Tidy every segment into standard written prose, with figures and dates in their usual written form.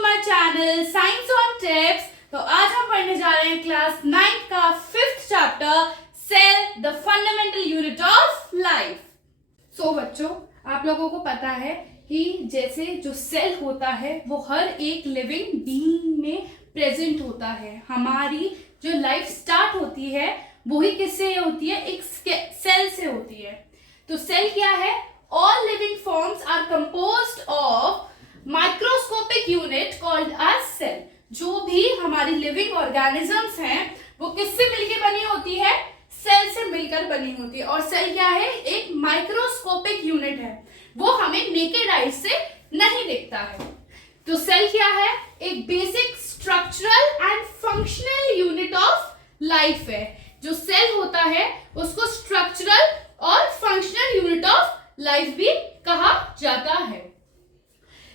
My channel science on tips. तो आज हम पढ़ने जा रहे हैं क्लास 9 का 5th chapter cell the fundamental unit of life. So बच्चों, आप लोगों को पता है कि जैसे जो सेल होता है वो हर एक लिविंग बीइंग में प्रेजेंट होता है। हमारी जो लाइफ स्टार्ट होती है वही किससे होती है? एक सेल से होती है। तो सेल क्या है? All living forms are composed of microscopic unit called as cell. जो भी हमारी लिविंग ऑर्गेनिजम्स हैं वो किससे मिलकर बनी होती है? सेल से मिलकर बनी होती है। और सेल क्या है? एक माइक्रोस्कोपिक यूनिट है, वो हमें नेकेड आई से नहीं दिखता है। तो सेल क्या है? एक basic structural and functional unit of life है। जो सेल होता है उसको स्ट्रक्चरल और फंक्शनल यूनिट ऑफ लाइफ भी कहा जाता है।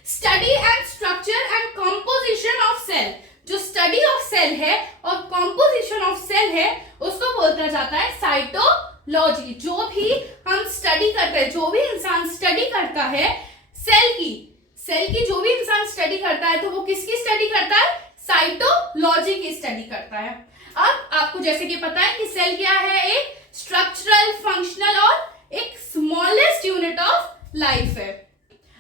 Study and structure and composition of cell. जो स्टडी ऑफ सेल है और कॉम्पोजिशन ऑफ सेल है उसको बोलता जाता है साइटोलॉजी। जो भी हम स्टडी करते हैं, जो भी इंसान स्टडी करता है सेल की जो भी इंसान स्टडी करता है तो वो किसकी स्टडी करता है? साइटोलॉजी की स्टडी करता है। अब आपको जैसे कि पता है कि सेल क्या है? एक स्ट्रक्चरल, फंक्शनल और एक स्मॉलेस्ट यूनिट ऑफ लाइफ है।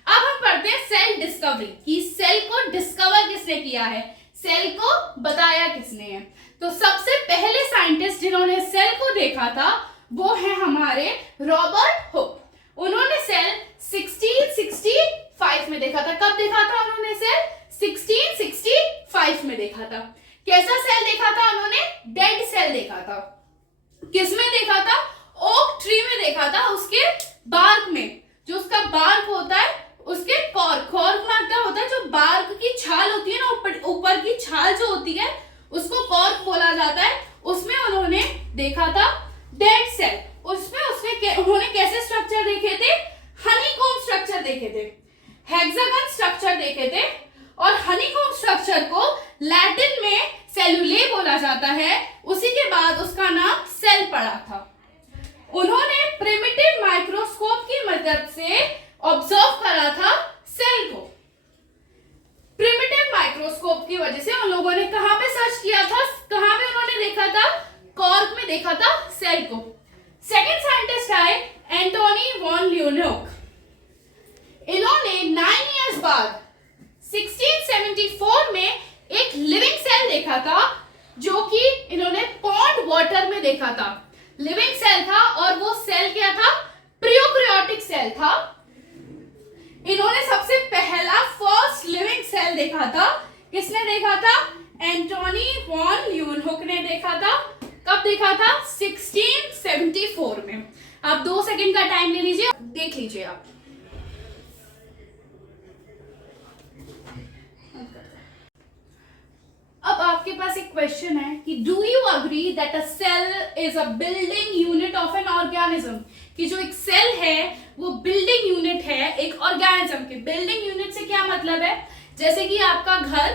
अब हम पढ़ते हैं सेल डिस्कवरी, कि सेल को डिस्कवर किसने किया है, सेल को बताया किसने है। तो सबसे पहले साइंटिस्ट जिन्होंने सेल को देखा था वो है हमारे रॉबर्ट हुक। उन्होंने सेल 1665 में देखा था। कब देखा था उन्होंने सेल? 1665 में देखा था। कैसा सेल देखा था उन्होंने? डेड सेल देखा था। किसमें देखा था? ओक ट्री में देखा था, उसके बार्क में। जो उसका बार्क होता है उसके कॉर्क मतलब होता है जो बार्क की छाल होती है ना, ऊपर की छाल जो होती है उसको कॉर्क बोला जाता है। उसमें उन्होंने देखा था डेड सेल। उन्होंने कैसे स्ट्रक्चर देखे थे? हनीकॉम्ब स्ट्रक्चर देखे थे, हेक्सागन स्ट्रक्चर देखे थे। और हनीकॉम्ब स्ट्रक्चर को लैटिन में सेलुले बोला जाता है। उसी के बाद उसका नाम सेल पड़ा था। उन्होंने प्रिमिटिव माइक्रोस्कोप की मदद से ऑब्जर्व करा था सेल को। प्रिमिटिव माइक्रोस्कोप की वजह से उन लोगों ने कहां पे सर्च किया था? कहां पे उन्होंने देखा था? कॉर्क में देखा था सेल को। सेकंड साइंटिस्ट आए एंटोनी वॉन ल्यूनोक। इन्होंने 9 इयर्स बाद 1674 में एक लिविंग सेल देखा था, जो कि इन्होंने पॉन्ड वाटर में देखा था। लिविंग सेल था और वो सेल क्या था? प्रोकैरियोटिक सेल था। इन्होंने सबसे पहला फर्स्ट लिविंग सेल देखा था। किसने देखा था? एंटोनी वॉन ल्यूनहुक ने देखा था। कब देखा था? 1674 में। आप 2 सेकंड का टाइम ले लीजिए, देख लीजिए आप। अब आपके पास एक क्वेश्चन है कि do you agree that a cell is a building unit of an organism? कि जो एक सेल है वो बिल्डिंग यूनिट है एक ऑर्गेनिज्म की। बिल्डिंग यूनिट से क्या मतलब है? जैसे कि आपका घर,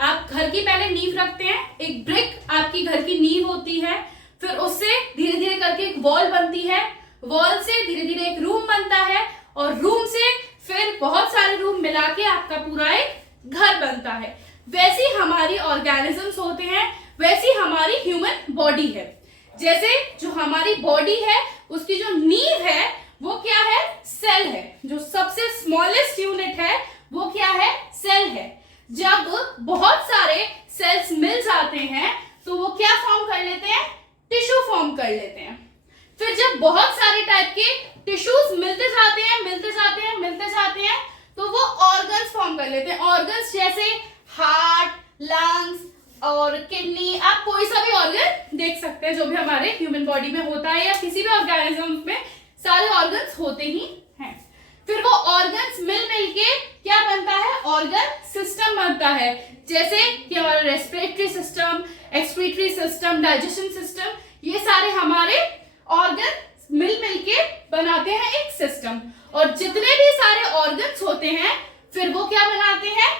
आप घर की पहले नींव रखते हैं, एक ब्रिक आपकी घर की नींव होती है, फिर उससे धीरे धीरे करके एक वॉल बनती है, वॉल से धीरे धीरे एक रूम बनता है, और रूम से फिर बहुत सारे रूम मिला के आपका पूरा एक घर बनता है। वैसी हमारी ऑर्गेनिजम्स होते हैं, वैसी हमारी ह्यूमन बॉडी है। जैसे जो हमारी बॉडी है उसकी जो नींव है वो क्या है? सेल है। जो सबसे स्मॉलेस्ट यूनिट है वो क्या है? सेल है। जब बहुत सारे सेल्स मिल जाते हैं तो वो क्या फॉर्म कर लेते हैं? टिश्यू फॉर्म कर लेते हैं। फिर जब बहुत सारे टाइप के टिश्यूज मिलते जाते हैं तो वो ऑर्गन्स फॉर्म कर लेते हैं। ऑर्गन्स जैसे हार्ट, लंग्स और किडनी। आप कोई सा भी ऑर्गन देख सकते हैं जो भी हमारे ह्यूमन बॉडी में होता है या किसी भी ऑर्गेनिज्म में, सारे ऑर्गन्स होते ही हैं। फिर वो ऑर्गन्स मिल के क्या बनता है? ऑर्गन सिस्टम बनता है। जैसे कि हमारा respiratory system, excretory system, digestion system, ये सारे हमारे ऑर्गन मिल के बनाते हैं एक सिस्टम। और जितने भी सारे ऑर्गन्स होते हैं फिर वो क्या बनाते हैं?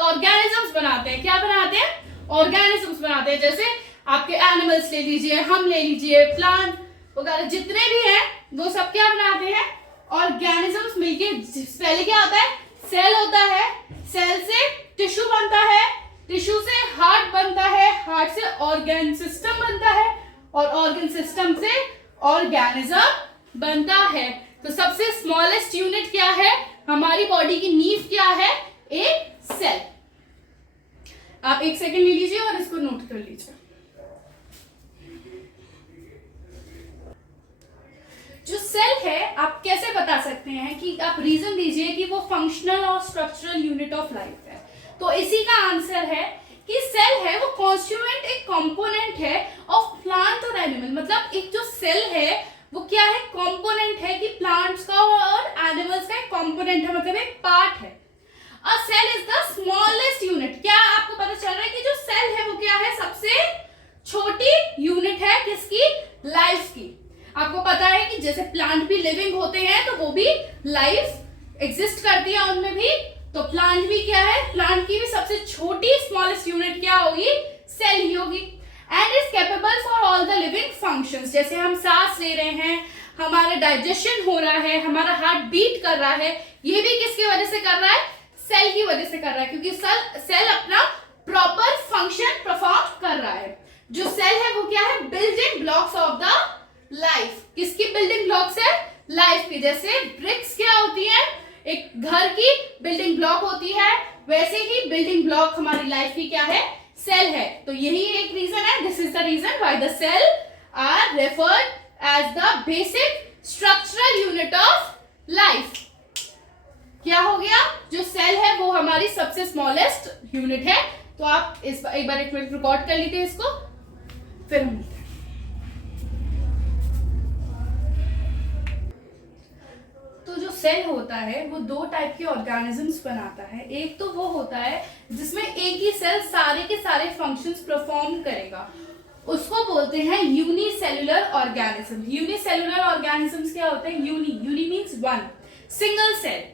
ऑर्गेनिजम्स बनाते हैं। क्या बनाते हैं? ऑर्गेनिजम्स बनाते हैं। जैसे आपके एनिमल्स ले लीजिए, हम ले लीजिए, प्लांट वगैरह जितने भी हैं वो सब क्या बनाते हैं? ऑर्गेनिजम्स मिलके। पहले क्या होता है? सेल होता है। सेल से टिश्यू बनता है, टिश्यू से हार्ट बनता है, हार्ट से ऑर्गन सिस्टम बनता है और ऑर्गन सिस्टम से ऑर्गेनिज्म बनता है। तो सबसे स्मॉलेस्ट यूनिट क्या है, हमारी बॉडी की नींव क्या है, एक सेल। आप एक सेकंड ले लीजिए और इसको नोट कर लीजिए। जो सेल है आप कैसे बता सकते हैं कि आप रीजन दीजिए कि वो फंक्शनल और स्ट्रक्चरल यूनिट ऑफ लाइफ है। तो इसी का आंसर है कि सेल है वो कॉन्स्टिट्यूएंट, एक कंपोनेंट है ऑफ प्लांट और एनिमल। मतलब एक जो सेल है वो क्या है, कंपोनेंट है कि प्लांट्स का और एनिमल्स का एक कंपोनेंट है, मतलब एक पार्ट है। A cell is the smallest unit. क्या आपको पता चल रहा है कि जो सेल है वो क्या है, सबसे छोटी यूनिट है किसकी, लाइफ की। आपको पता है कि जैसे प्लांट भी लिविंग होते हैं तो वो भी लाइफ एग्जिस्ट करती है उनमें भी, तो प्लांट भी क्या है, प्लांट की भी सबसे छोटी स्मॉलेस्ट यूनिट क्या होगी, सेल ही होगी। And is capable for all the living functions. जैसे हम सांस ले रहे हैं, हमारा डाइजेशन हो रहा है, हमारा हार्ट बीट कर रहा है, ये भी किसकी वजह से कर रहा है, सेल की वजह से कर रहा है, क्योंकि सेल अपना प्रॉपर फंक्शन परफॉर्म कर रहा है। जो सेल है वो क्या है, building blocks of the life. किसकी बिल्डिंग ब्लॉक्स है, लाइफ की। जैसे ब्रिक्स क्या होती है, एक घर की बिल्डिंग ब्लॉक होती है, वैसे ही बिल्डिंग ब्लॉक हमारी लाइफ की क्या है, सेल है। तो यही एक रीजन है, this is the reason why the cell are referred as the basic structural unit of life. क्या हो गया, जो सेल है वो हमारी सबसे स्मॉलेस्ट यूनिट है। तो आप एक बार एक मिनट रिकॉर्ड कर लीजिए इसको, फिर हम मिलते हैं। तो जो सेल होता है वो दो टाइप के ऑर्गेनिजम्स बनाता है। एक तो वो होता है जिसमें एक ही सेल सारे के सारे फंक्शंस परफॉर्म करेगा, उसको बोलते हैं यूनिसेल्युलर ऑर्गेनिज्म। यूनिसेल्युलर ऑर्गेनिजम्स क्या होते हैं, uni means one, single cell.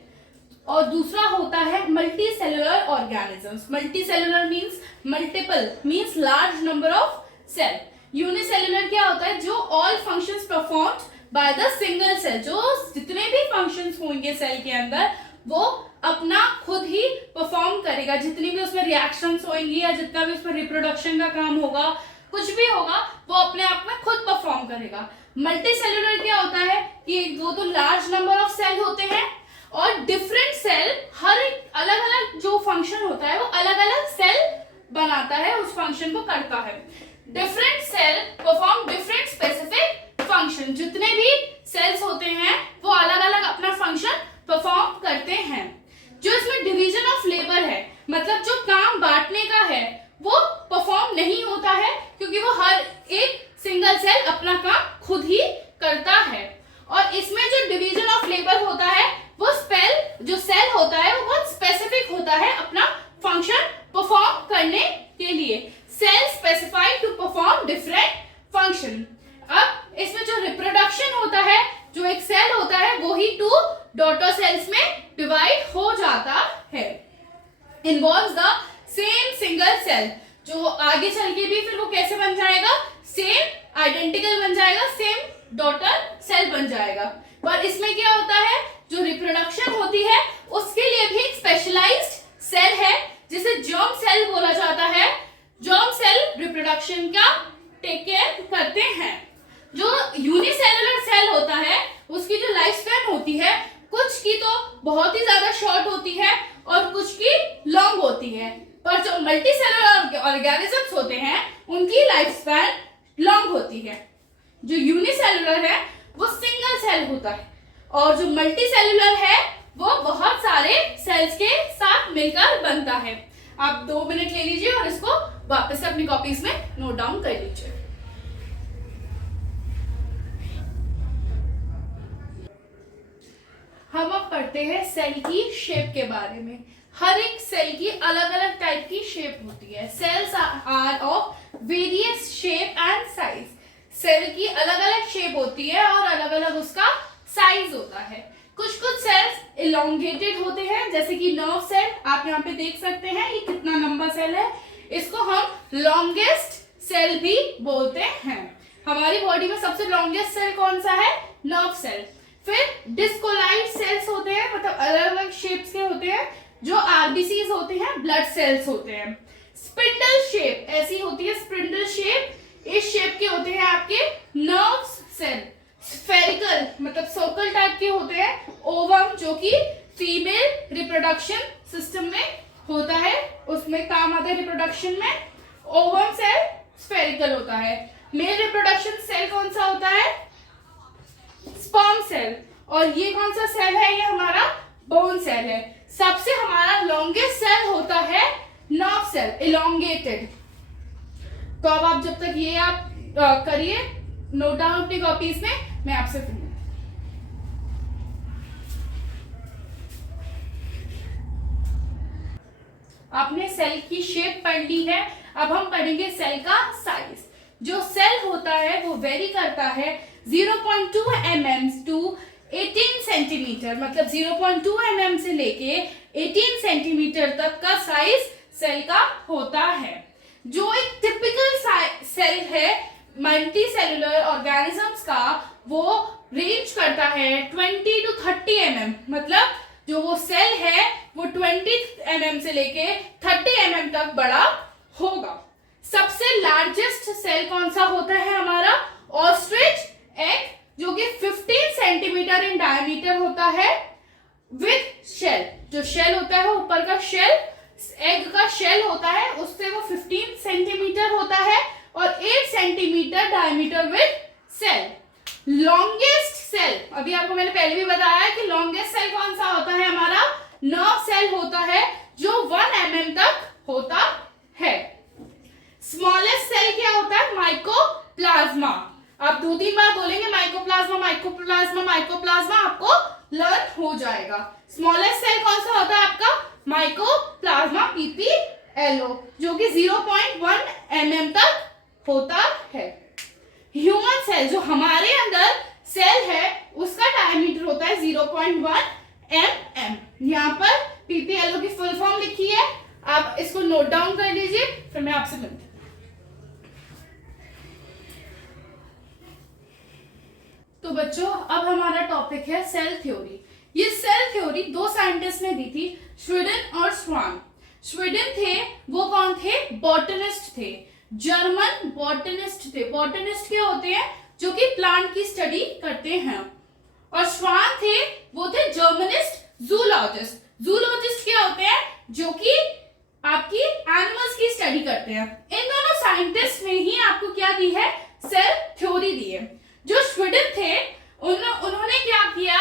और दूसरा होता है multi cellular organisms. Multi cellular means multiple, means large number of cell. Unicellular क्या होता है, जो all functions performed by the single cell. जो जितने भी फंक्शंस होंगे सेल के अंदर वो अपना खुद ही परफॉर्म करेगा, जितनी भी उसमें रिएक्शंस होंगी या जितना भी उसमें रिप्रोडक्शन का काम होगा, कुछ भी होगा, वो अपने आप में खुद परफॉर्म करेगा। मल्टी सेल्युलर क्या होता है कि दो तो लार्ज नंबर ऑफ सेल होते हैं और डिफरेंट सेल, हर एक अलग अलग जो फंक्शन होता है वो अलग अलग सेल बनाता है, उस फंक्शन को करता है। Different cell perform different specific function. जितने भी सेल्स होते हैं वो अलग अलग अपना फंक्शन परफॉर्म करते हैं। जो इसमें डिवीजन ऑफ लेबर है, मतलब जो काम बांटने का है, वो परफॉर्म नहीं होता है, क्योंकि वो हर एक सिंगल सेल अपना काम खुद ही करता है। और इसमें जो डिवीजन ऑफ लेबर होता है वो जो सेल होता है वो बहुत स्पेसिफिक होता है अपना फंक्शन परफॉर्म करने के लिए। Cell specified to perform different function. अब इसमें जो रिप्रोडक्शन होता है, जो एक सेल होता है वो ही 2 डॉटर सेल्स में डिवाइड हो जाता है। Involves the same single cell. जो आगे चल के भी फिर वो कैसे बन जाएगा, सेम आइडेंटिकल बन जाएगा, सेम डॉटर सेल बन जाएगा। पर इसमें क्या होता है, जो रिप्रोडक्शन होती है उसके लिए भी एक स्पेशलाइज्ड सेल है जिसे जर्म सेल बोला जाता है। जर्म सेल रिप्रोडक्शन का टेक केयर करते हैं। जो यूनिसेल्युलर सेल होता है उसकी जो लाइफ स्पैन होती है, कुछ की तो बहुत ही ज्यादा शॉर्ट होती है और कुछ की लॉन्ग होती है, पर जो मल्टी सेल्युलर ऑर्गेनिजम्स होते हैं उनकी लाइफ स्पैन लॉन्ग होती है। जो यूनिसेल्युलर है वो सिंगल सेल होता है और जो मल्टी सेल्युलर है वो बहुत सारे सेल्स के साथ मिलकर बनता है। आप 2 मिनट ले लीजिए और इसको वापस से अपनी कॉपीज में नोट डाउन कर लीजिए। हम अब पढ़ते हैं सेल की शेप के बारे में। हर एक सेल की अलग अलग टाइप की शेप होती है। Cells are of various shape and size. Cell की अलग अलग शेप होती है और अलग अलग उसका साइज होता है। कुछ सेल्स इलोंगेटेड होते हैं, जैसे कि नर्व सेल आप यहाँ पे देख सकते हैं, ये कितना लंबा सेल है, इसको हम लॉन्गेस्ट सेल भी बोलते हैं। हमारी बॉडी में सबसे लॉन्गेस्ट सेल कौन सा है, नर्व सेल। फिर डिस्कोलाइड सेल्स होते हैं, मतलब अलग अलग शेप्स के होते हैं, जो आरबीसीज होते हैं, ब्लड सेल्स होते हैं। स्पिंडल शेप ऐसी होती है, स्पिंडल शेप, इस शेप के होते हैं आपके नर्व सेल। स्फेरिकल मतलब सर्कल टाइप के होते हैं। ओवम जो कि फीमेल रिप्रोडक्शन सिस्टम में होता है, उसमें काम आता है रिप्रोडक्शन में। ओवम सेल स्फेरिकल होता है। मेल रिप्रोडक्शन सेल कौन सा होता है? Sperm cell. और ये कौन सा सेल है? ये हमारा बोन सेल है। सबसे हमारा लॉन्गेस्ट सेल होता है नर्व सेल, इलोंगेटेड। तो अब आप जब तक ये आप करिए, नोट डाउन अपनी कॉपीज में, मैं आपसे फिर आपने सेल की शेप पढ़ ली है। अब हम पढ़ेंगे सेल का साइज। जो सेल होता है वो वेरी करता है 0.2 mm टू 18 सेंटीमीटर, मतलब 0.2 mm से लेके 18 सेंटीमीटर तक का साइज सेल का होता है। जो एक टिपिकल सेल है मल्टी सेलुलर ऑर्गेनिजम्स का, वो रेंज करता है 20 टू 30 mm, मतलब जो वो सेल है वो 20 mm से लेके 30 mm तक बड़ा होगा। सबसे लार्जेस्ट सेल कौन सा होता है हमारा? ऑस्ट्रिच एग, जो कि 15 सेंटीमीटर इन डायमीटर होता है विद शेल। जो शेल होता है ऊपर का शेल, एग का शेल होता है, उससे वो 15 सेंटीमीटर होता है और 8 centimetre diameter with cell. Longest cell, अभी आपको मैंने पहले भी बताया कि लॉन्गेस्ट सेल कौन सा होता है हमारा? नर्व सेल होता है, जो 1 mm तक होता है। स्मॉलेस्ट सेल क्या होता है? माइकोप्लाज्मा। आप 2-3 बार बोलेंगे माइकोप्लाज्मा माइकोप्लाज्मा माइकोप्लाज्मा, आपको लर्न हो जाएगा। स्मॉलेस्ट सेल कौन सा होता है आपका? माइकोप्लाज्मा, PPLO, जो कि 0.1 mm तक होता है। ह्यूमन सेल, जो हमारे अंदर सेल है, उसका डायमीटर होता है 0.1 mm। यहाँ पर PPLO की फुल फॉर्म लिखी है, आप इसको नोट डाउन कर लीजिए, फिर मैं आपसे मिलती हूँ। तो बच्चों, अब हमारा टॉपिक है सेल थ्योरी। ये सेल थ्योरी 2 साइंटिस्ट ने दी थी, स्वीडन और स्वान। स्वीडन थे, वो कौन थे? बॉटनिस्ट थे, जर्मन बॉटनिस्ट थे। बॉटनिस्ट क्या होते हैं? जो कि प्लांट की स्टडी करते हैं। और स्वान थे, वो थे जर्मनिस्ट, जूलॉजिस्ट। जूलॉजिस्ट क्या होते हैं? जो कि आपकी एनिमल्स की स्टडी करते हैं। इन दोनों साइंटिस्ट ने ही आपको क्या दी है? सेल थ्योरी दी है। जो स्वीडन थे, उन्होंने क्या किया?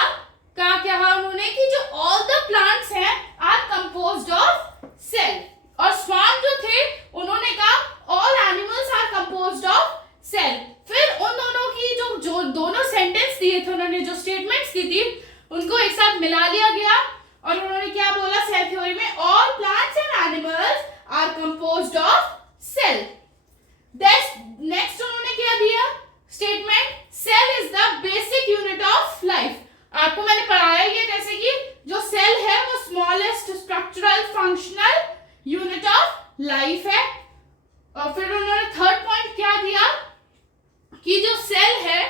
कहा उन्होंने कि जो ऑल द प्लांट्स हैं आर कंपोज्ड ऑफ सेल। और स्वान जो थे, उन्होंने कहा all animals are composed of cell. फिर उन दोनों की जो दोनों सेंटेंस दिए थे, उन्होंने जो स्टेटमेंट्स दी थी, उनको एक साथ मिला लिया गया और उन्होंने क्या बोला सेल थ्योरी में? All plants and animals are composed of cell. Next उन्होंने क्या दिया statement? Cell is the basic unit of life. आपको मैंने पढ़ाया ये, जैसे कि जो सेल है वो smallest structural functional unit of life है। और फिर उन्होंने थर्ड पॉइंट क्या दिया कि जो सेल है,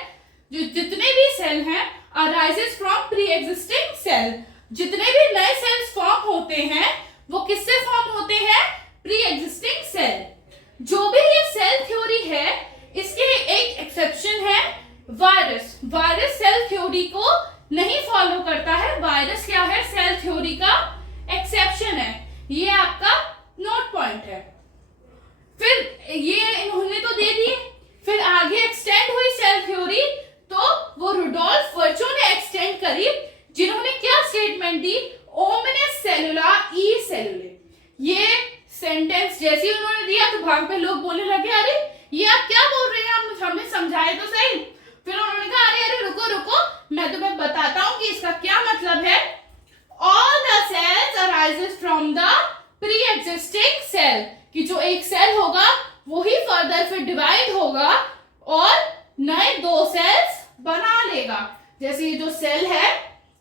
जो जितने भी सेल हैं arises from pre existing cell. जितने भी नए सेल्स फॉर्म होते हैं वो किससे फॉर्म होते हैं? Pre existing cell. जो भी ये सेल थ्योरी है, इसके एक एक्सेप्शन है, वायरस। वायरस सेल थ्योरी को नहीं फॉलो करता है। वायरस क्या है? सेल थ्योरी का एक्सेप्शन है। ये आपका नोट पॉइंट है। फिर ये इन्होंने तो दे दी, फिर आगे एक्सटेंड हुई सेल थ्योरी, तो वो रुडोल्फ वर्चो ने एक्सटेंड करी, जिन्होंने क्या स्टेटमेंट दी? ओमिनस सेलुला ई सेलुले। ये सेंटेंस जैसे ही उन्होंने दिया तो वहां पे लोग बोलने लगे, अरे ये आप क्या बोल रहे हैं, आप हमें समझाए तो सही। फिर उन्होंने कहा, अरे रुको रुको, मैं तुम्हें बताता हूं कि इसका क्या मतलब है। All the cells arises from the pre existing cell, कि जो एक सेल होगा वही फर्दर फिर डिवाइड होगा और नए 2 सेल्स बना लेगा। जैसे ये जो सेल है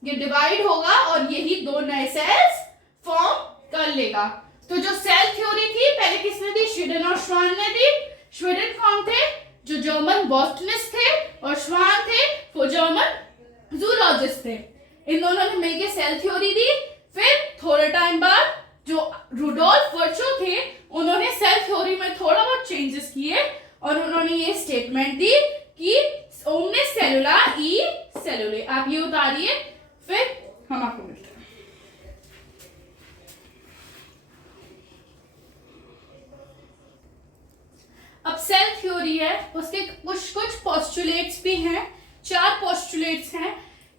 ये डिवाइड होगा और यही 2 नए सेल्स फॉर्म कर लेगा। तो जो सेल थ्योरी थी पहले किसने दी? स्वीडन और स्वान ने दी। स्वीडन कौन थे? जो जर्मन बॉटनिस्ट थे, और स्वान थे वो जर्मन जूलॉजिस्ट थे। इन दोनों ने मिलकर सेल थ्योरी दी। फिर थोड़े टाइम बाद जो रुडोल्फ वर्चो थे, उन्होंने सेल थ्योरी में थोड़ा बहुत चेंजेस किए और उन्होंने ये स्टेटमेंट दी कि ओमने सेलुला ई सेलुले। आप ये उतारिए, फिर हम आपको मिलते हैं। अब सेल थ्योरी है, उसके कुछ पोस्टुलेट्स भी हैं। 4 पोस्टुलेट्स हैं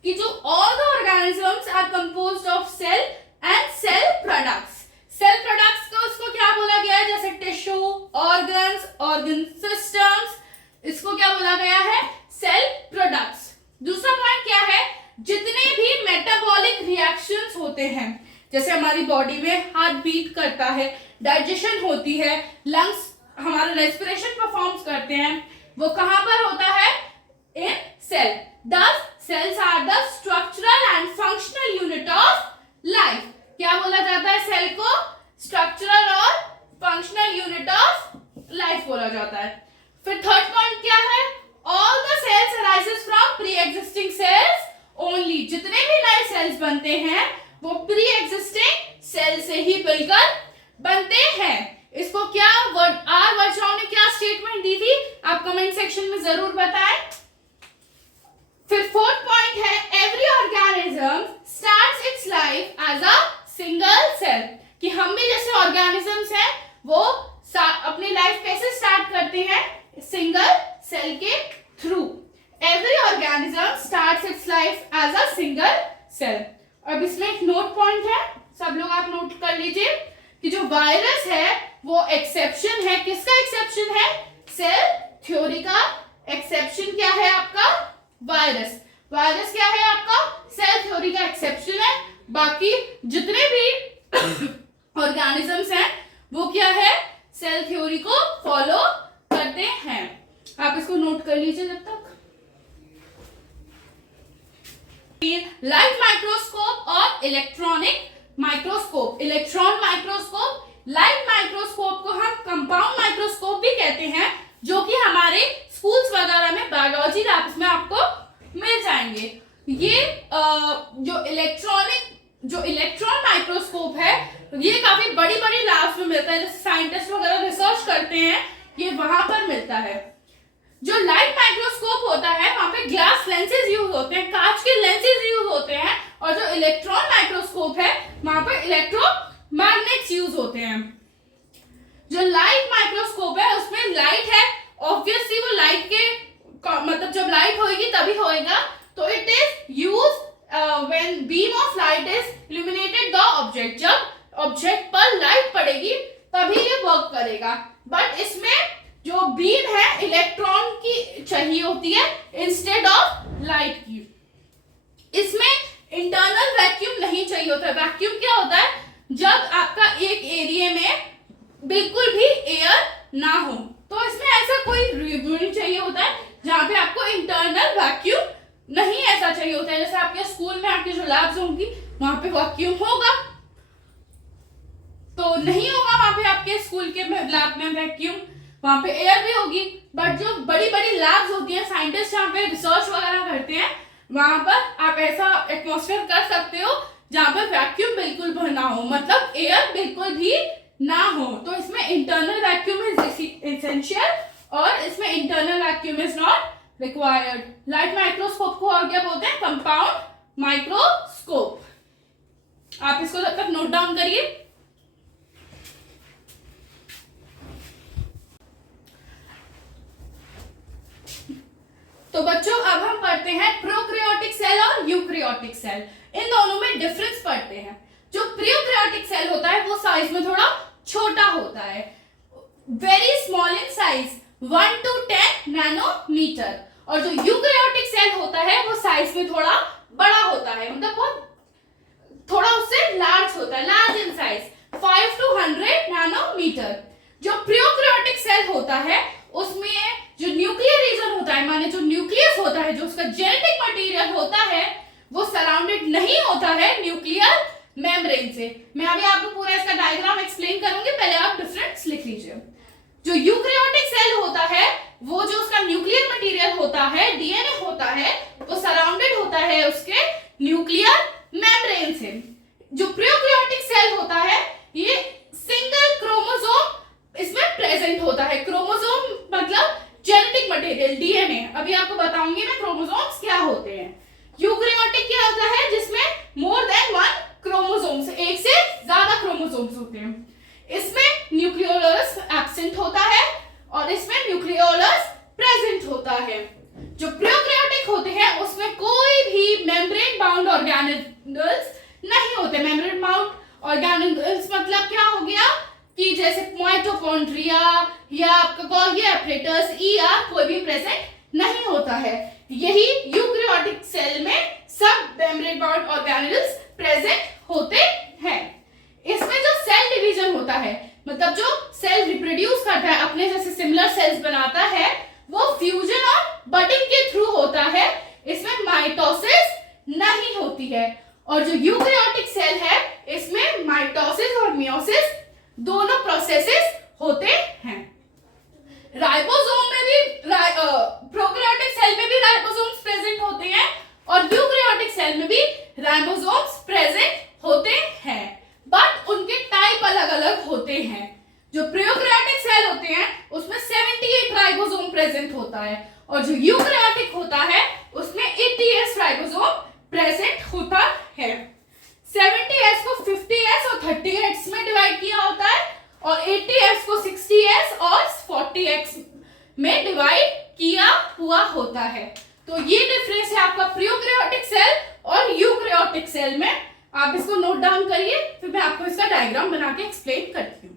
कि जो all the organisms are composed of cell and cell products. Cell products को उसको क्या बोला गया है, जैसे टिश्यू, ऑर्गन्स, ऑर्गन सिस्टम्स, इसको क्या बोला गया है, सेल प्रोडक्ट्स। दूसरा पॉइंट क्या है, जितने भी मेटाबॉलिक रिएक्शंस होते हैं, जैसे हमारी बॉडी में हार्ट बीट करता है, डाइजेशन होती है, लंग्स हमारा रेस्पिरेशन परफॉर्म्स करते हैं, वो कहां पर होता है, in cell. Thus cells are the structural and functional unit of life. क्या बोला जाता है सेल को, स्ट्रक्चरल और फंक्शनल यूनिट ऑफ लाइफ बोला जाता है। फिर थर्ड पॉइंट क्या है, all the cells arises from pre existing cells only. जितने भी नए सेल्स बनते हैं वो प्री एग्जिस्टिंग सेल से ही मिलकर बनते हैं। इसको क्या आर वर्चाओ ने क्या स्टेटमेंट दी थी, आप कमेंट सेक्शन में जरूर बताएं। फिर फोर्थ पॉइंट है, every organism starts its life as a single cell, कि हम भी जैसे ऑर्गेनिजम्स हैं वो अपनी लाइफ कैसे स्टार्ट करते हैं, सिंगल सेल के through. Every organism starts its life as a single cell. अब इसमें एक नोट पॉइंट है, सब लोग आप नोट कर लीजिए कि जो वायरस है वो एक्सेप्शन है। किसका एक्सेप्शन है, सेल थ्योरी का एक्सेप्शन क्या है आपका, वायरस। वायरस क्या है आपका, सेल थ्योरी का एक्सेप्शन है। बाकी जितने भी ऑर्गेनिजम्स हैं वो क्या है, सेल थ्योरी को फॉलो करते हैं। आप इसको नोट कर लीजिए जब तक। लाइट माइक्रोस्कोप और electronic microscope. Electron microscope, light microscope को हम कंपाउंड माइक्रोस्कोप भी कहते हैं, जो कि हमारे स्कूल्स वगैरह में बायोलॉजी लैब्स में आपको मिल जाएंगे। ये जो इलेक्ट्रॉन माइक्रोस्कोप है ये काफी बड़ी बड़ी लैब्स में मिलता है, जैसे साइंटिस्ट वगैरह रिसर्च करते हैं, ये वहां पर मिलता है। जो लाइट माइक्रोस्कोप होता है वहां पे ग्लास लेंसेज यूज होते हैं, कांच के लेंसेज यूज होते हैं, और जो इलेक्ट्रॉन माइक्रोस्कोप है वहां पे इलेक्ट्रोमैग्नेट्स यूज होते हैं। जो लाइट माइक्रोस्कोप है उसमें लाइट है, ऑब्वियसली वो लाइट के मतलब जब लाइट होगी तभी होएगा, तो it is use when beam of light is illuminated the object. जब ऑब्जेक्ट पर लाइट पड़ेगी तभी ये वर्क करेगा। बट इसमें जो बीम है इलेक्ट्रॉन की चाहिए होती है इंस्टेड ऑफ लाइट की। इसमें इंटरनल वैक्यूम नहीं चाहिए होता है। वैक्यूम क्या होता है, जब आपका एक एरिया में बिल्कुल भी एयर ना हो, तो इसमें ऐसा कोई नहीं चाहिए होता है जहां पे आपको इंटरनल वैक्यूम नहीं ऐसा चाहिए होता है। जैसे आपके स्कूल में आपकी जो लैब्स होंगी वहां पे वैक्यूम होगा, तो नहीं होगा वहां पे आपके स्कूल के लैब में वैक्यूम, वहां पे एयर भी होगी। बट जो बड़ी बड़ी लैब्स होती है, साइंटिस्ट जहाँ पे रिसर्च वगैरह करते हैं, वहां पर आप ऐसा एटमॉस्फेयर कर सकते हो जहां पर वैक्यूम बिल्कुल भी ना हो, मतलब एयर बिल्कुल भी ना हो। तो इसमें इंटरनल वैक्यूम इज एसेंशियल और इसमें internal vacuum is not required. Light microscope को और क्या बोलते हैं, कंपाउंड माइक्रोस्कोप। आप इसको जब तक नोट डाउन करिए। तो बच्चों अब हम पढ़ते हैं प्रोकैरियोटिक सेल और यूकैरियोटिक सेल। इन दोनों में डिफरेंस पढ़ते हैं। जो प्रोकैरियोटिक सेल होता है वो साइज में थोड़ा छोटा होता है, very small in size, 1 to 10 nanometre. और जो यूकैरियोटिक सेल होता है वो साइज में थोड़ा बड़ा होता है, मतलब बहुत थोड़ा उससे लार्ज होता है, large in size, 5 to 100 nanometre. जो प्रोकैरियोटिक सेल होता है उसमें जो न्यूक्लियर रीजन होता है, माने जो न्यूक्लियस होता है, जो उसका जेनेटिक मटेरियल होता है, वो सराउंडेड नहीं होता है न्यूक्लियर मेम्ब्रेन से। मैं अभी आपको पूरा इसका डायग्राम एक्सप्लेन करूंगी, पहले आप डिफरेंस लिख लीजिए। जो यूकैरियोटिक सेल होता है वो जो उसका न्यूक्लियर मटेरियल होता है, डीएनए होता है, वो सराउंडेड होता है उसके न्यूक्लियर मेम्ब्रेन से। जो प्रोकैरियोटिक सेल होता है ये क्रोमोसोम्स होते हैं। इसमें न्यूक्लियोलस एब्सेंट होता है और इसमें न्यूक्लियोलस प्रेजेंट होता है। जो प्रोकैरियोटिक होते हैं उसमें कोई भी मेम्ब्रेन बाउंड ऑर्गेनेल्स नहीं होते। मेम्ब्रेन बाउंड ऑर्गेनेल्स मतलब क्या हो गया कि जैसे माइटोकॉन्ड्रिया या आपका गोल्गी एपरेटस कोई भी प्रेजेंट नहीं होता है। यही यूकैरियोटिक सेल में सब मेम्ब्रेन बाउंड ऑर्गेनेल्स प्रेजेंट होते हैं। इसमें जो सेल डिवीजन होता है, मतलब जो सेल रिप्रोड्यूस करता है, अपने जैसे सिमिलर सेल्स बनाता है, वो फ्यूजन और बटिंग के थ्रू होता है। इसमें माइटोसिस नहीं होती है। और जो यूकैरियोटिक सेल है इसमें माइटोसिस और मियोसिस दोनों प्रोसेसेस होते हैं। राइबोसोम में भी प्रोकैरियोटिक सेल में भी राइबोसोम्स प्रेजेंट होते हैं और यूकैरियोटिक सेल में भी राइबोसोम्स प्रेजेंट होते हैं, बट उनके टाइप अलग अलग होते हैं। जो प्रोकैरियोटिक सेल होते हैं उसमें 78 राइबोसोम प्रेजेंट होता है और जो यूकैरियोटिक होता है उसमें 80s राइबोसोम प्रेजेंट होता है। 70s को 50s और 30s में डिवाइड किया होता है और 80s को 60s और 40s में डिवाइड किया हुआ होता है। तो ये डिफरेंस है आपका प्रोकैरियोटिक सेल और यूकैरियोटिक सेल में। आप इसको नोट डाउन करिए, फिर मैं आपको इसका डायग्राम बना के एक्सप्लेन करती हूँ।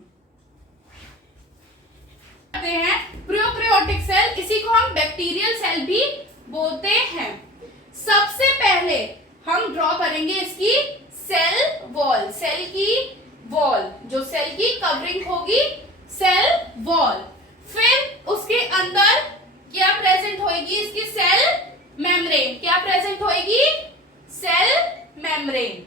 प्रोकैरियोटिक सेल, इसी को हम बैक्टीरियल सेल भी बोलते हैं। सबसे पहले हम ड्रॉ करेंगे इसकी सेल वॉल, सेल की वॉल, जो सेल की कवरिंग होगी, सेल वॉल। फिर उसके अंदर क्या प्रेजेंट होगी, इसकी सेल मेम्ब्रेन। क्या प्रेजेंट होगी, सेल मेम्ब्रेन।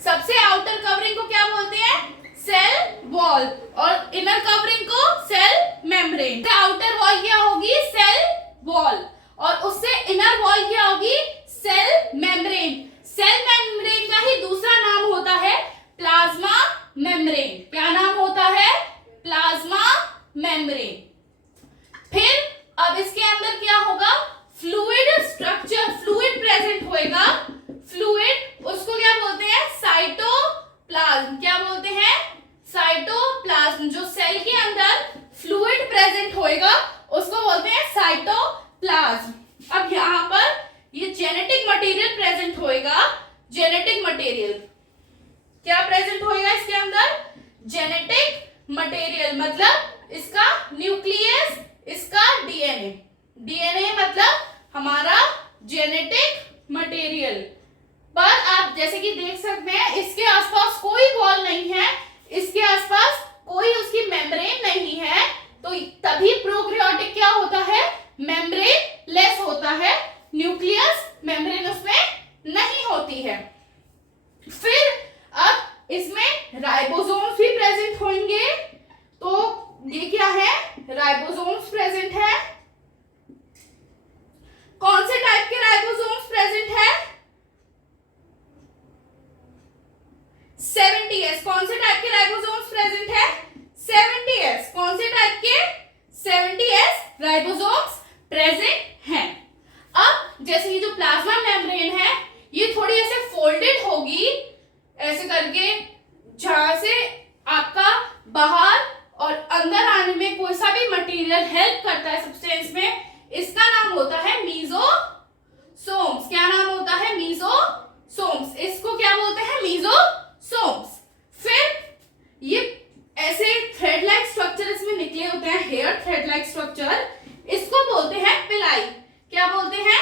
सबसे आउटर कवरिंग को क्या बोलते हैं, सेल वॉल, और इनर कवरिंग को सेल मेम्ब्रेन। आउटर वॉल क्या होगी, सेल वॉल, और उससे इनर वॉल क्या होगी, सेल मेम्ब्रेन। सेल मेम्ब्रेन का ही दूसरा नाम होता है प्लाज्मा मेम्ब्रेन। क्या नाम होता है, प्लाज्मा मेम्ब्रेन। फिर अब इसके अंदर क्या होगा, फ्लूइड स्ट्रक्चर, फ्लूइड प्रेजेंट होएगा। फ्लूइड, उसको क्या बोलते हैं, साइटोप्लाज्म। क्या बोलते हैं, साइटोप्लाज्म। जो सेल के अंदर फ्लूइड प्रेजेंट होएगा उसको बोलते हैं साइटोप्लाज्म। अब यहाँ पर ये जेनेटिक मटेरियल प्रेजेंट होएगा। जेनेटिक मटेरियल क्या प्रेजेंट होएगा इसके अंदर, जेनेटिक मटेरियल, मतलब इसका न्यूक्लियस, इसका डीएनए। डीएनए मतलब हमारा जेनेटिक मटेरियल। पर आप जैसे कि देख सकते हैं इसके आसपास कोई वॉल नहीं है, इसके आसपास कोई उसकी मेम्ब्रेन नहीं है, तो तभी प्रोकैरियोटिक क्या होता है, मेम्ब्रेन लेस होता है। न्यूक्लियस मेम्ब्रेन उसमें नहीं होती है। फिर अब इसमें राइबोसोम्स भी प्रेजेंट होंगे। तो ये क्या है, राइबोसोम्स प्रेजेंट है। कौन से टाइप के राइबोसोम्स प्रेजेंट है, 70s। कौन से टाइप के राइबोसोम्स प्रेजेंट है, 70s। कौन से टाइप के, 70s राइबोसोम्स प्रेजेंट हैं। अब जैसे ये जो प्लाज्मा मेम्ब्रेन है ये थोड़ी ऐसे फोल्डेड होगी, ऐसे करके, जहां से आपका बाहर और अंदर आने में कोई सा भी मटेरियल हेल्प करता है सब्सटेंस में, इसका नाम होता है मीजोसोम्स। क्या नाम होता है, मीजोसोम्स। इसको क्या बोलते हैं, मीजोसोम्स। फिर ये ऐसे थ्रेड लाइक स्ट्रक्चर इसमें निकले होते हैं, हेयर थ्रेड लाइक स्ट्रक्चर, इसको बोलते हैं पिलाई। क्या बोलते हैं,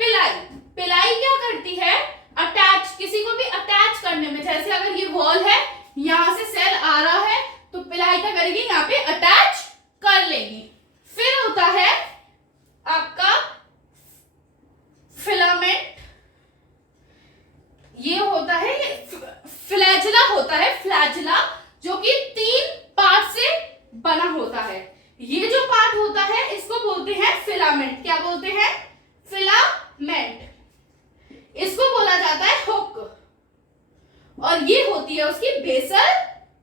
पिलाई। पिलाई क्या करती है, अटैच, किसी को भी अटैच करने में, जैसे अगर ये वॉल है, यहां से सेल आ रहा है, तो पिलाई क्या करेगी, यहाँ पे अटैच कर लेगी। फिर होता है आपका फिलामेंट, ये होता है, फ्लैजिला होता है, फ्लैजिला, जो कि 3 पार्ट से बना होता है। ये जो पार्ट होता है इसको बोलते हैं फिलामेंट। क्या बोलते हैं, फिलामेंट। इसको बोला जाता है हुक, और ये होती है उसकी बेसल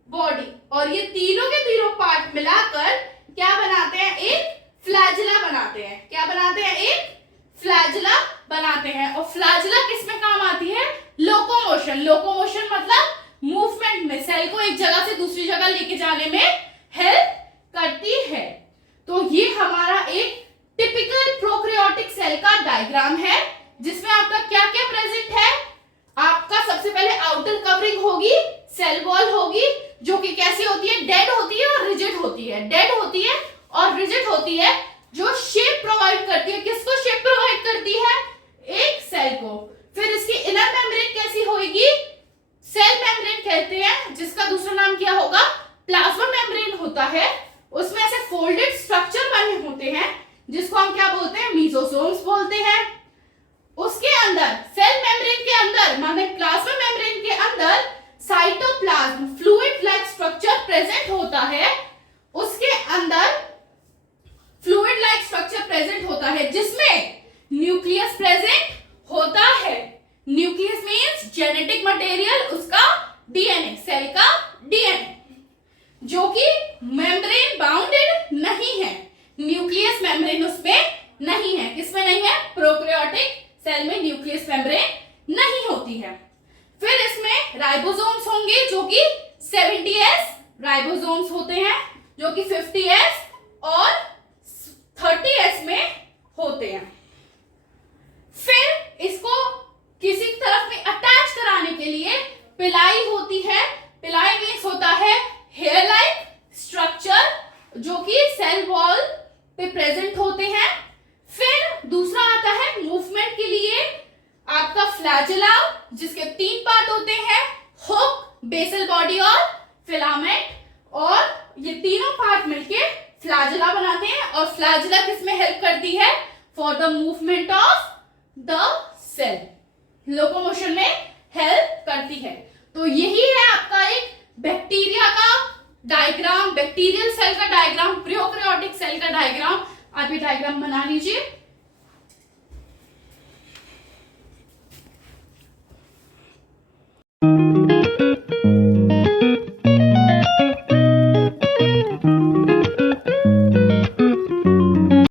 बॉडी। और ये तीनों के तीनों पार्ट मिलाकर क्या बनाते हैं, एक फ्लैजिला बनाते हैं। क्या बनाते हैं, एक फ्लैजिला बनाते हैं। और फ्लैजिला किस में काम आती है, लोकोमोशन। लोकोमोशन मतलब मूवमेंट में, सेल दूसरी जगह लेके जाने में हेल्प करती है। तो ये हमारा एक टिपिकल प्रोकैरियोटिक सेल का डायग्राम है, जिसमें आपका क्या क्या प्रेजेंट है। आपका सबसे पहले आउटर कवरिंग होगी, सेल वॉल होगी, जो कि कैसी होती है, डेड होती है और रिजिड होती है। डेड होती है और रिजिड होती है, जो शेप प्रोवाइड करती है। किसको शेप प्रोवाइड करती है? एक सेल को। फिर इसकी इनर मेम्ब्रेन कैसी होगी? सेल मेम्ब्रेन कहते हैं, जिसका दूसरा नाम क्या होगा? प्लाज्मा मेम्ब्रेन होता है। उसमें ऐसे फोल्डेड स्ट्रक्चर बने होते हैं, जिसको हम क्या बोलते हैं? मीजोसोम्स बोलते हैं। उसके अंदर सेल मेम्ब्रेन के अंदर माने प्लाज्मा मेम्ब्रेन के अंदर cytoplasm fluid like structure present होता है। उसके अंदर फ्लूइड लाइक स्ट्रक्चर प्रेजेंट होता है, जिसमें न्यूक्लियस प्रेजेंट होता है। न्यूक्लियस मींस जेनेटिक मटेरियल, उसका डीएनए, सेल का डीएनए, जो कि मेम्ब्रेन बाउंडेड नहीं है। न्यूक्लियस मेम्ब्रेन उसमें नहीं है। किसमें नहीं है? प्रोकैरियोटिक सेल में न्यूक्लियस मेम्ब्रेन नहीं होती है। फिर इसमें राइबोसोम्स होंगे, जो कि 70S राइबोसोम्स होते हैं, जो कि 50S और 30S में होते हैं। फिर इसको किसी तरफ में अटैच कराने के लिए पिलाई होती है। पिलाई मीन्स होता है हेयर लाइक स्ट्रक्चर, जो कि सेल वॉल पे प्रेजेंट होते हैं। फिर दूसरा आता है मूवमेंट के लिए आपका फ्लैजेला, जिसके 3 पार्ट होते हैं, हुक, बेसल बॉडी और फिलामेंट। और ये तीनों पार्ट मिलके फ्लैजेला बनाते हैं। और फ्लैजेला किसमें हेल्प करती है? For the movement of the cell, locomotion में हेल्प करती है। तो यही है आपका एक बैक्टीरिया का डायग्राम, बैक्टीरियल सेल का डायग्राम, प्रोकैरियोटिक सेल का डायग्राम। आप ये डायग्राम बना लीजिए।